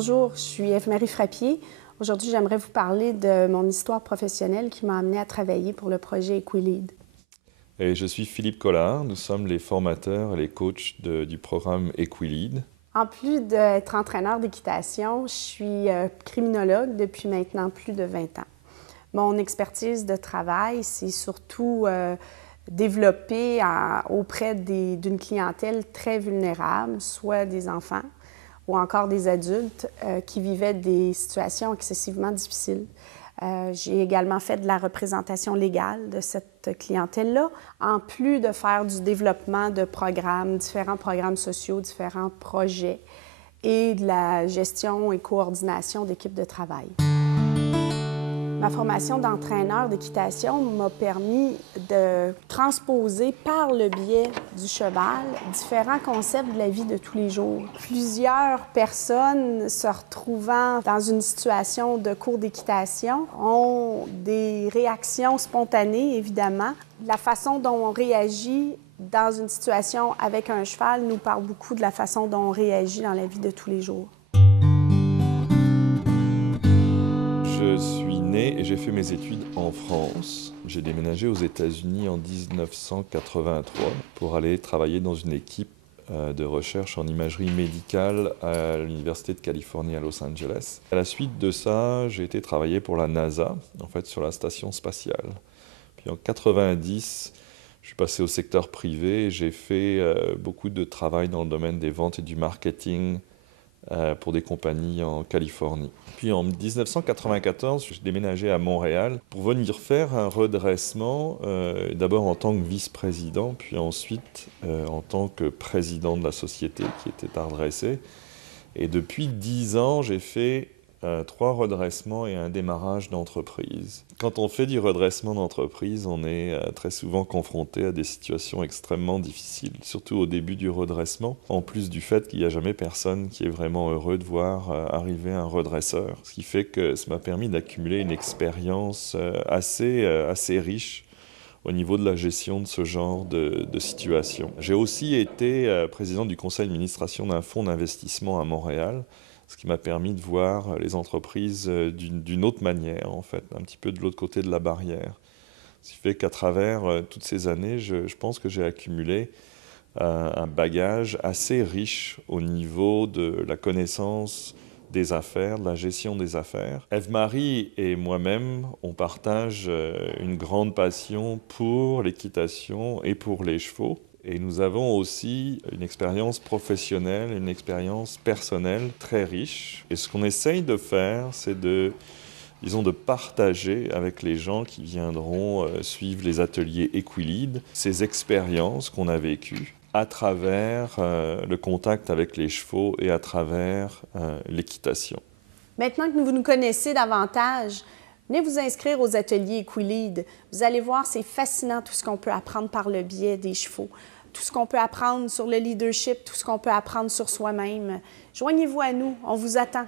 Bonjour, je suis Ève-Marie Frappier. Aujourd'hui, j'aimerais vous parler de mon histoire professionnelle qui m'a amenée à travailler pour le projet Equilead. Et je suis Philippe Collard, nous sommes les formateurs et les coachs du programme Equilead. En plus d'être entraîneur d'équitation, je suis criminologue depuis maintenant plus de 20 ans. Mon expertise de travail, c'est surtout développée auprès d'une clientèle très vulnérable, soit des enfants ou encore des adultes qui vivaient des situations excessivement difficiles. J'ai également fait de la représentation légale de cette clientèle-là, en plus de faire du développement de programmes, différents programmes sociaux, différents projets et de la gestion et coordination d'équipes de travail. Ma formation d'entraîneur d'équitation m'a permis de transposer par le biais du cheval différents concepts de la vie de tous les jours. Plusieurs personnes se retrouvant dans une situation de cours d'équitation ont des réactions spontanées, évidemment. La façon dont on réagit dans une situation avec un cheval nous parle beaucoup de la façon dont on réagit dans la vie de tous les jours. Je suis né et j'ai fait mes études en France. J'ai déménagé aux États-Unis en 1983 pour aller travailler dans une équipe de recherche en imagerie médicale à l'Université de Californie à Los Angeles. À la suite de ça, j'ai été travailler pour la NASA, en fait sur la station spatiale. Puis en 90, je suis passé au secteur privé et j'ai fait beaucoup de travail dans le domaine des ventes et du marketing pour des compagnies en Californie. Puis en 1994, je déménageais à Montréal pour venir faire un redressement, d'abord en tant que vice-président, puis ensuite en tant que président de la société qui était à redresser. Et depuis 10 ans, j'ai fait 3 redressements et un démarrage d'entreprise. Quand on fait du redressement d'entreprise, on est très souvent confronté à des situations extrêmement difficiles, surtout au début du redressement, en plus du fait qu'il n'y a jamais personne qui est vraiment heureux de voir arriver un redresseur. Ce qui fait que ça m'a permis d'accumuler une expérience assez riche au niveau de la gestion de ce genre de situation. J'ai aussi été président du conseil d'administration d'un fonds d'investissement à Montréal, ce qui m'a permis de voir les entreprises d'une autre manière, en fait, un petit peu de l'autre côté de la barrière. Ce qui fait qu'à travers toutes ces années, je pense que j'ai accumulé un bagage assez riche au niveau de la connaissance des affaires, de la gestion des affaires. Ève-Marie et moi-même, on partage une grande passion pour l'équitation et pour les chevaux. Et nous avons aussi une expérience professionnelle, une expérience personnelle très riche. Et ce qu'on essaye de faire, c'est de partager avec les gens qui viendront suivre les ateliers Equilead ces expériences qu'on a vécues à travers le contact avec les chevaux et à travers l'équitation. Maintenant que vous nous connaissez davantage, venez vous inscrire aux ateliers Equilead. Vous allez voir, c'est fascinant tout ce qu'on peut apprendre par le biais des chevaux, tout ce qu'on peut apprendre sur le leadership, tout ce qu'on peut apprendre sur soi-même. Joignez-vous à nous, on vous attend.